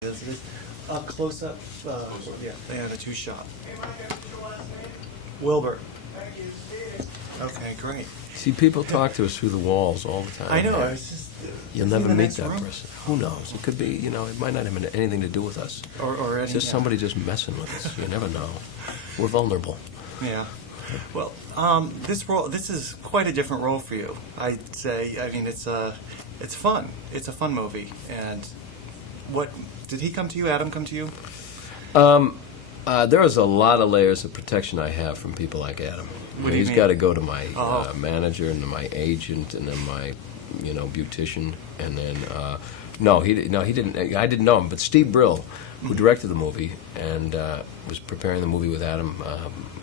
Yes, it is. Close up, yeah, and a two-shot. Wilbur. Okay, great. See, people talk to us through the walls all the time. I know. I was just. You'll it's in never the meet next that room. person. Who knows? It could be, it might not have anything to do with us. Or It's just somebody just messing with us. You never know. We're vulnerable. Yeah. Well, this is quite a different role for you. I'd say. I mean, it's fun. It's a fun movie. And what did he come to you? Adam come to you? There is a lot of layers of protection I have from people like Adam. What do you He's mean? got to go to my Oh. manager and to my agent and then my, beautician, and then he didn't. I didn't know him, but Steve Brill, who directed the movie and was preparing the movie with Adam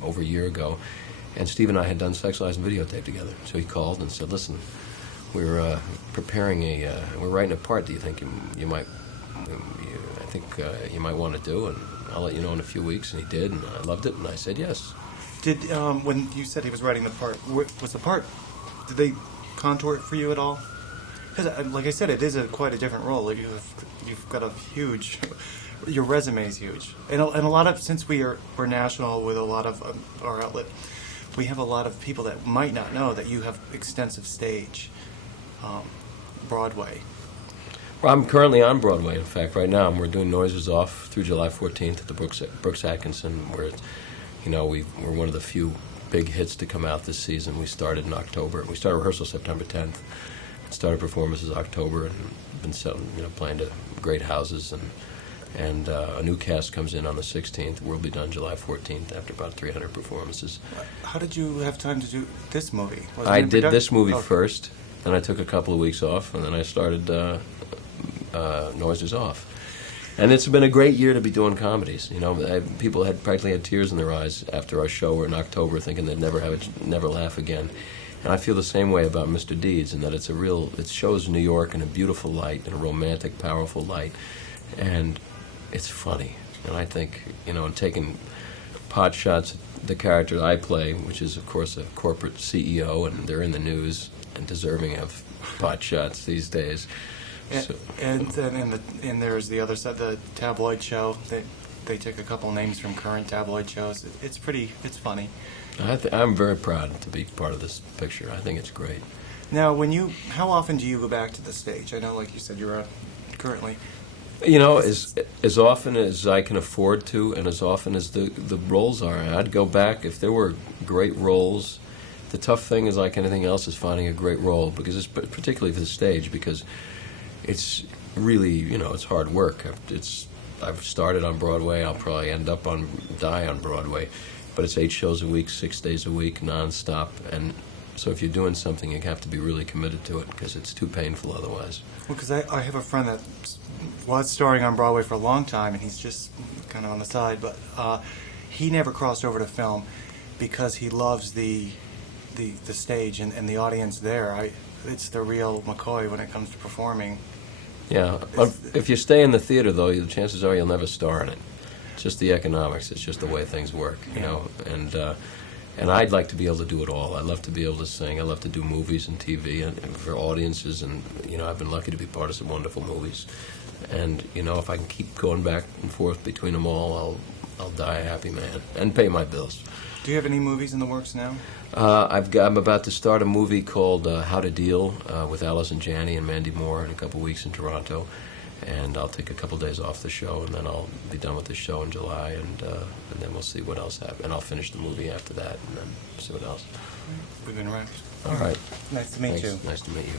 over a year ago, and Steve and I had done Sex, Lies, and Videotape together. So he called and said, "Listen, we're preparing we're writing a part. Do you think you might? I think you might want to do, and I'll let you know in a few weeks." And he did, and I loved it, and I said yes. Did when you said he was writing the part, was the part? Did they contour it for you at all? Because, like I said, it is quite a different role. You've got a huge. Your resume is huge, and a lot of, since we're national with a lot of our outlet, we have a lot of people that might not know that you have extensive stage, Broadway. Well, I'm currently on Broadway. In fact, right now we're doing Noises Off through July 14th at the Brooks Atkinson, where we're one of the few big hits to come out this season. We started in October. We started rehearsal September 10th. Started performances October, and been selling, playing to great houses, and a new cast comes in on the 16th. We'll be done July 14th after about 300 performances. How did you have time to do this movie? Was it I in did this movie Oh. first, then I took a couple of weeks off, and then I started Noises Off. And it's been a great year to be doing comedies. People practically had tears in their eyes after our show in October, thinking they'd never laugh again. And I feel the same way about Mr. Deeds, in that it shows New York in a beautiful light, in a romantic, powerful light, and it's funny. And I think, and taking pot shots at the character I play, which is, of course, a corporate CEO, and they're in the news and deserving of pot shots these days. And then there's the other side, the tabloid show. They took a couple names from current tabloid shows. It's funny. I'm very proud to be part of this picture. I think it's great. Now, how often do you go back to the stage? I know, like you said, you're currently. As often as I can afford to, and as often as the roles are. I'd go back if there were great roles. The tough thing is, like anything else, is finding a great role, because it's particularly for the stage, because it's really, it's hard work. I've started on Broadway. I'll probably die on Broadway. But it's 8 shows a week, 6 days a week, nonstop. And so if you're doing something, you have to be really committed to it, because it's too painful otherwise. Well, because I have a friend that was starring on Broadway for a long time, and he's just kind of on the side, but he never crossed over to film because he loves the stage and the audience there. It's the real McCoy when it comes to performing. Yeah. If you stay in the theater, though, the chances are you'll never star in it. It's just the economics. It's just the way things work, And I'd like to be able to do it all. I love to be able to sing. I love to do movies and TV and for audiences. And I've been lucky to be part of some wonderful movies. And if I can keep going back and forth between them all, I'll die a happy man and pay my bills. Do you have any movies in the works now? I'm about to start a movie called How to Deal with Allison Janney and Mandy Moore in a couple weeks in Toronto. And I'll take a couple days off the show, and then I'll be done with the show in July, and then we'll see what else happens. And I'll finish the movie after that, and then see what else. We've been wrapped. All right. Nice to meet Thanks. you. Nice to meet you.